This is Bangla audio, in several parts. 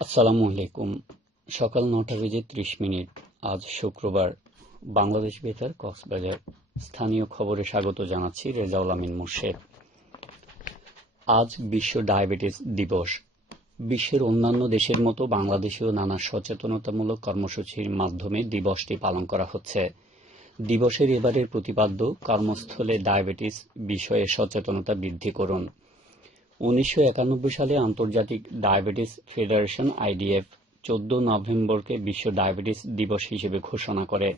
আসসালামু আলাইকুম। সকাল নটা বেজে ত্রিশ মিনিট। আজ শুক্রবার। বাংলাদেশ বেতার, কক্সবাজার। স্থানীয় খবরে স্বাগত জানাচ্ছি রেজাউল আমিন মুর্শেদ। আজ বিশ্ব ডায়াবেটিস দিবস। বিশ্বের অন্যান্য দেশের মতো বাংলাদেশেও নানা সচেতনতামূলক কর্মসূচির মাধ্যমে দিবসটি পালন করা হচ্ছে। দিবসের এবারের প্রতিপাদ্য, কর্মস্থলে ডায়াবেটিস বিষয়ে সচেতনতা বৃদ্ধি করুন। উনিশশো একানব্বই সালে আন্তর্জাতিক ডায়াবেটিস ফেডারেশন আইডিএফ চোদ্দ নভেম্বরকে বিশ্ব ডায়াবেটিস দিবস হিসেবে ঘোষণা করে।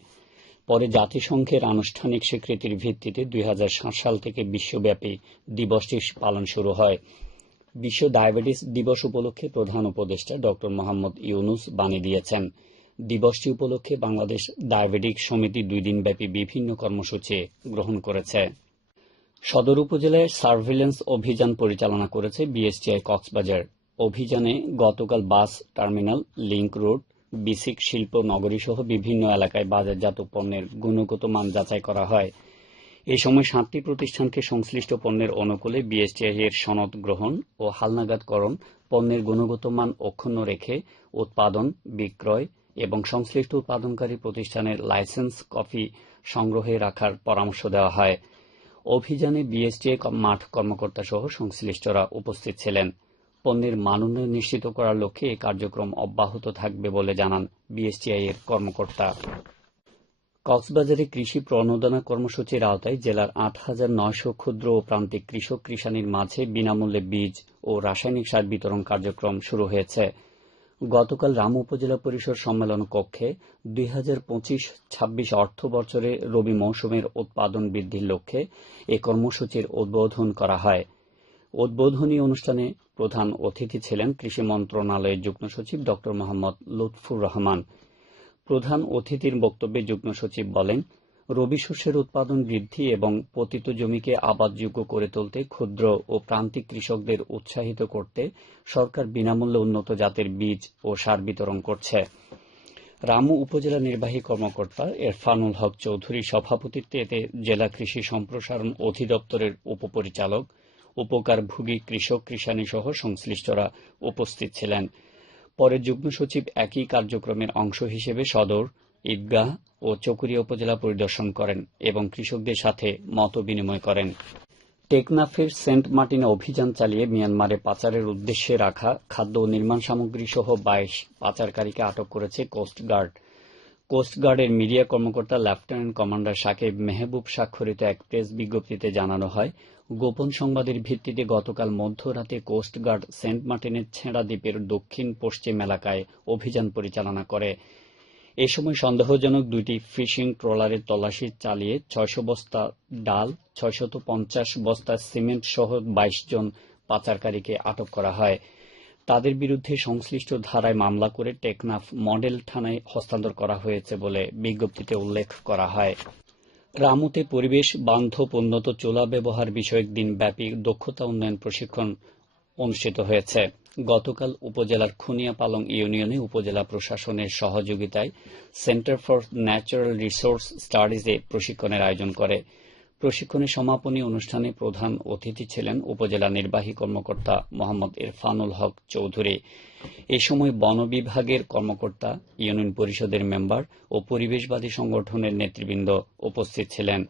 পরে জাতিসংঘের আনুষ্ঠানিক স্বীকৃতির ভিত্তিতে দুই হাজার সাত সাল থেকে বিশ্বব্যাপী দিবসটি পালন শুরু হয়। বিশ্ব ডায়াবেটিস দিবস উপলক্ষে প্রধান উপদেষ্টা ড. মোহাম্মদ ইউনুস বাণী দিয়েছেন। দিবসটি উপলক্ষে বাংলাদেশ ডায়াবেটিক সমিতি দুই দিনব্যাপী বিভিন্ন কর্মসূচি গ্রহণ করেছে। সদর উপজেলায় সার্ভিলেন্স অভিযান পরিচালনা করেছে বিএসটিআই কক্সবাজার। অভিযানে গতকাল bus, terminal, link road, BSCIC শিল্প নগরী সহ বিভিন্ন এলাকায় বাজারজাত পণ্যের গুণগত মান যাচাই করা হয়। এ সময় সাতটি প্রতিষ্ঠানকে সংশ্লিষ্ট পণ্যের অনুকূলে বিএসটিআই এর সনদ গ্রহণ ও হালনাগাদকরণ, পণ্যের গুণগত মান অক্ষুণ্ণ রেখে উৎপাদন, বিক্রয় এবং সংশ্লিষ্ট উৎপাদনকারী প্রতিষ্ঠানের লাইসেন্স কপি সংগ্রহে রাখার পরামর্শ দেওয়া হয়। অভিযানে বিএসটিএ মাঠ কর্মকর্তা সহ সংশ্লিষ্টরা উপস্থিত ছিলেন। পণ্যের মান উন্নয়ন নিশ্চিত করার লক্ষ্যে এই কার্যক্রম অব্যাহত থাকবে বলে জানান বিএসটিআই এর কর্মকর্তা। কক্সবাজারে কৃষি প্রণোদনা কর্মসূচির আওতায় জেলার আট হাজার নয়শো ক্ষুদ্র ও প্রান্তিক কৃষক কৃষানির মাঝে বিনামূল্যে বীজ ও রাসায়নিক সার বিতরণ কার্যক্রম শুরু হয়েছে। গতকাল রাম উপজেলা পরিষদ সম্মেলন কক্ষে দুই হাজার পঁচিশ ছাব্বিশ অর্থ বছরে রবি মৌসুমের উৎপাদন বৃদ্ধির লক্ষ্যে এ কর্মসূচির উদ্বোধন করা হয়। উদ্বোধনী অনুষ্ঠানে প্রধান অতিথি ছিলেন কৃষি মন্ত্রণালয়ের যুগ্ম সচিব ড মোহাম্মদ লুৎফুর রহমান। প্রধান অতিথির বক্তব্যে যুগ্ম সচিব বলেন রবি শস্যের উৎপাদন বৃদ্ধি এবং পতিত জমিকে আবাদযোগ্য করে তুলতে ক্ষুদ্র ও প্রান্তিক কৃষকদের উৎসাহিত করতে সরকার বিনামূল্যে উন্নত জাতের বীজ ও সার বিতরণ করছে। রামু উপজেলা নির্বাহী কর্মকর্তা এরফানুল হক চৌধুরী সভাপতিত্বে এতে জেলা কৃষি সম্প্রসারণ অধিদপ্তরের উপপরিচালক উপকারভোগী কৃষক কৃষানী সহ সংশ্লিষ্টরা উপস্থিত ছিলেন। পরে যুগ্ম সচিব একই কার্যক্রমের অংশ হিসেবে সদর ঈদগাহ ও চকুরিয়া উপজেলা পরিদর্শন করেন এবং কৃষকদের সাথে মত বিনিময় করেন। টেকনাফের সেন্ট মার্টিনে অভিযান চালিয়ে মিয়ানমারে পাচারের উদ্দেশ্যে রাখা খাদ্য ও নির্মাণ সামগ্রী সহ বাইশ পাচারকারীকে আটক করেছে কোস্টগার্ড কোস্টগার্ডের মিডিয়া কর্মকর্তা লেফটেন্যান্ট কমান্ডার সাকিব মেহবুব স্বাক্ষরিত এক প্রেস বিজ্ঞপ্তিতে জানানো হয়, গোপন সংবাদের ভিত্তিতে গতকাল মধ্যরাতে কোস্টগার্ড সেন্ট মার্টিনের ছেঁড়া দ্বীপের দক্ষিণ পশ্চিম এলাকায় অভিযান পরিচালনা করে। এ সময় সন্দেহজনক দুইটি ফিশিং ট্রলারের তল্লাশি চালিয়ে ছয়শো বস্তা ডাল, ছয়শত পঞ্চাশ বস্তা সিমেন্ট সহ বাইশ জন পাচারকারীকে আটক করা হয়। তাদের বিরুদ্ধে সংশ্লিষ্ট ধারায় মামলা করে টেকনাফ মডেল থানায় হস্তান্তর করা হয়েছে বলে বিজ্ঞপ্তিতে উল্লেখ করা হয়। রামুতে পরিবেশ বান্ধব উন্নত চোলা ব্যবহার বিষয়ক দিনব্যাপী দক্ষতা উন্নয়ন প্রশিক্ষণ অনুষ্ঠিত হয়েছে। গতকাল উপজেলার খুনিয়াপালং ইউনিয়নে উপজেলা প্রশাসনের সহযোগিতায় সেন্টার ফর ন্যাচারাল রিসোর্স স্টাডিজে প্রশিক্ষণের আয়োজন করে। প্রশিক্ষণের সমাপনী অনুষ্ঠানে প্রধান অতিথি ছিলেন উপজেলা নির্বাহী কর্মকর্তা মোহাম্মদ ইরফানুল হক চৌধুরী। এ সময় বন বিভাগের কর্মকর্তা, ইউনিয়ন পরিষদের মেম্বার ও পরিবেশবাদী সংগঠনের নেতৃবৃন্দ উপস্থিত ছিলেন।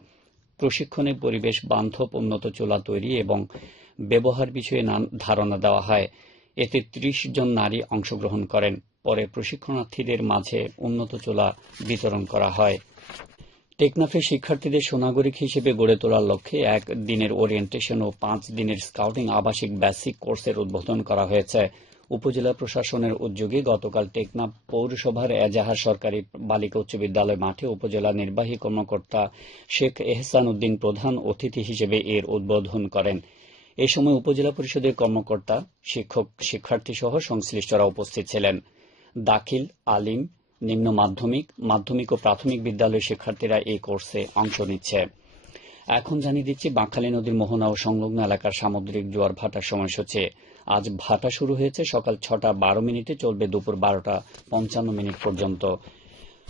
প্রশিক্ষণে পরিবেশ, বান্ধব, উন্নত চোলা তৈরি এবং ব্যবহার বিষয়ে ধারণা দেওয়া হয়। এতে ত্রিশ জন নারী অংশগ্রহণ করেন। পরে প্রশিক্ষণার্থীদের মাঝে উন্নত চোলা বিতরণ করা হয়। টেকনাফে শিক্ষার্থীদের সোনাগরিক হিসেবে গড়ে তোলার লক্ষ্যে এক দিনের ওরিয়েন্টেশন ও পাঁচ দিনের স্কাউটিং আবাসিক বেসিক কোর্সের উদ্বোধন করা হয়েছে। উপজেলা প্রশাসনের উদ্যোগে গতকাল টেকনাফ পৌরসভার এজাহার সরকারি বালিকা উচ্চ বিদ্যালয় মাঠে উপজেলা নির্বাহী কর্মকর্তা শেখ এহসান উদ্দিন প্রধান অতিথি হিসেবে এর উদ্বোধন করেন। এ সময় উপজেলা পরিষদের কর্মকর্তা, শিক্ষক শিক্ষার্থী সহ সংশ্লিষ্টরা উপস্থিত ছিলেন। দাখিল, আলিম, নিম্ন মাধ্যমিক মাধ্যমিক ও প্রাথমিক বিদ্যালয়ের শিক্ষার্থীরা এই কোর্সে অংশ নিচ্ছে। এখন জানিয়ে দিচ্ছি বাঁকখালী নদীর মোহনা ও সংলগ্ন এলাকার সামুদ্রিক জোয়ার ভাটার সময়সূচি। আজ ভাটা শুরু হয়েছে সকাল ছটা বারো মিনিটে, চলবে দুপুর বারোটা পঞ্চান্ন মিনিট পর্যন্ত।